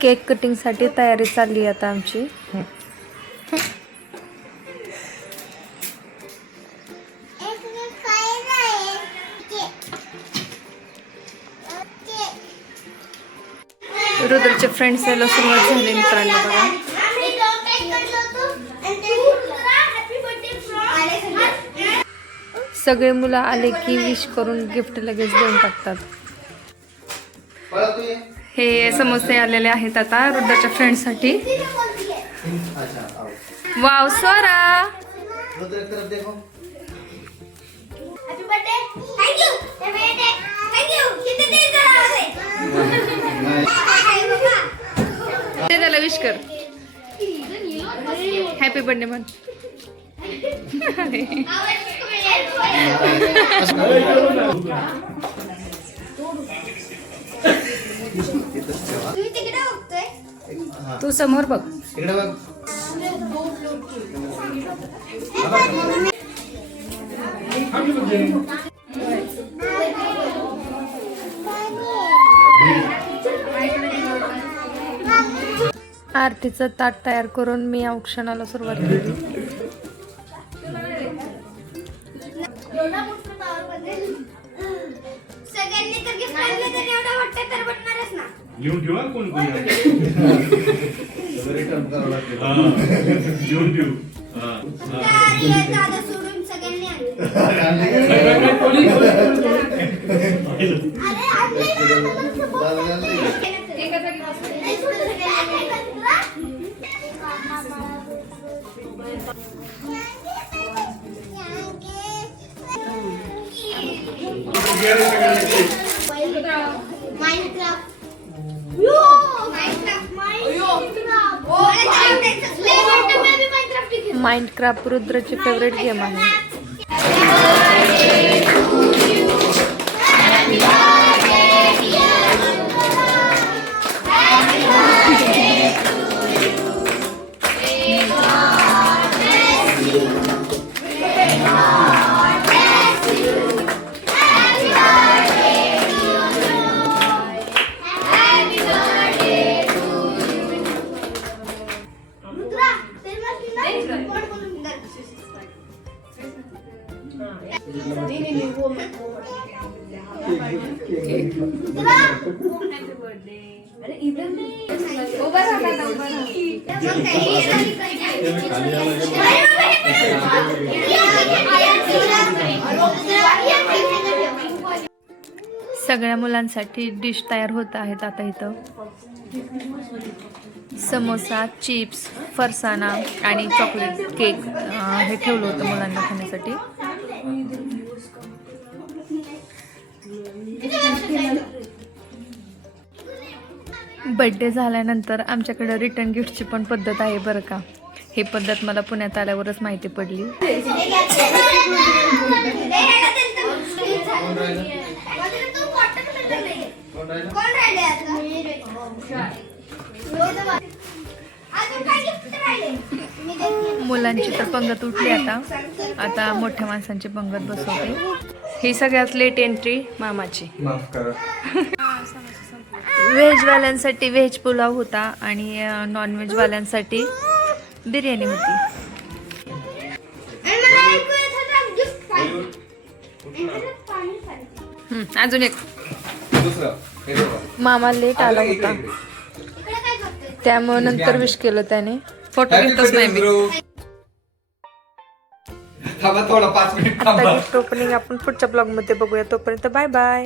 Cake cutting साठी तयारी चालली आता आमची. रुद्रचे फ्रेंड्स यायला सुरुवात झाली मित्रांनो बघा. सगळे मुलं आले की विश करून गिफ्ट लगेच देऊन टाकतात. हे समोसे आलेले आहेत आता रुद्रच्या फ्रेंड्ससाठी. वाव स्वरा ते त्याला विश कर. हॅपी बर्थडे म्हण. तू समोर बघ. आरतीचं ताट तयार करून मी औक्षणाला सुरुवात केली. सगळ्यांनी तर गिफ्ट आणलं तर एवढं वाटतं तर बनणारच ना. घेऊन ठेवा कोण कोण रिटर्न करावं लागेल. घेऊन ठेवू. दादा सोडून सगळ्यांनी माइंडक्राफ्ट रुद्रची फेवरेट गेम आहे. सगळ्या मुलांसाठी डिश तयार होत आहेत आता इथं. समोसा, चिप्स, फरसाणा आणि चॉकलेट केक हे ठेवलं होतं मुलांना खाण्यासाठी. बर्थडे झाल्यानंतर आमच्याकडे रिटर्न गिफ्टची पण पद्धत आहे बरं का. ही पद्धत मला पुण्यात आल्यावरच माहिती पडली. मुलांची तर पंगत उठली आता मोठ्या माणसांची पंगत बसवते. ही सगळ्यात लेट एंट्री मामाची. व्हेजवाल्यांसाठी व्हेज पुलाव होता आणि नॉन व्हेजवाल्यांसाठी बिर्याणी होती. अजून एक मामा लेट आला होता त्यामुळे नंतर विश केलं त्याने. फोटो घेतच नाही मी. थोडा 5 मिनिट आता गिफ्ट ओपनिंग आपण पुढच्या ब्लॉग मध्ये बघूया. तोपर्यंत बाय बाय.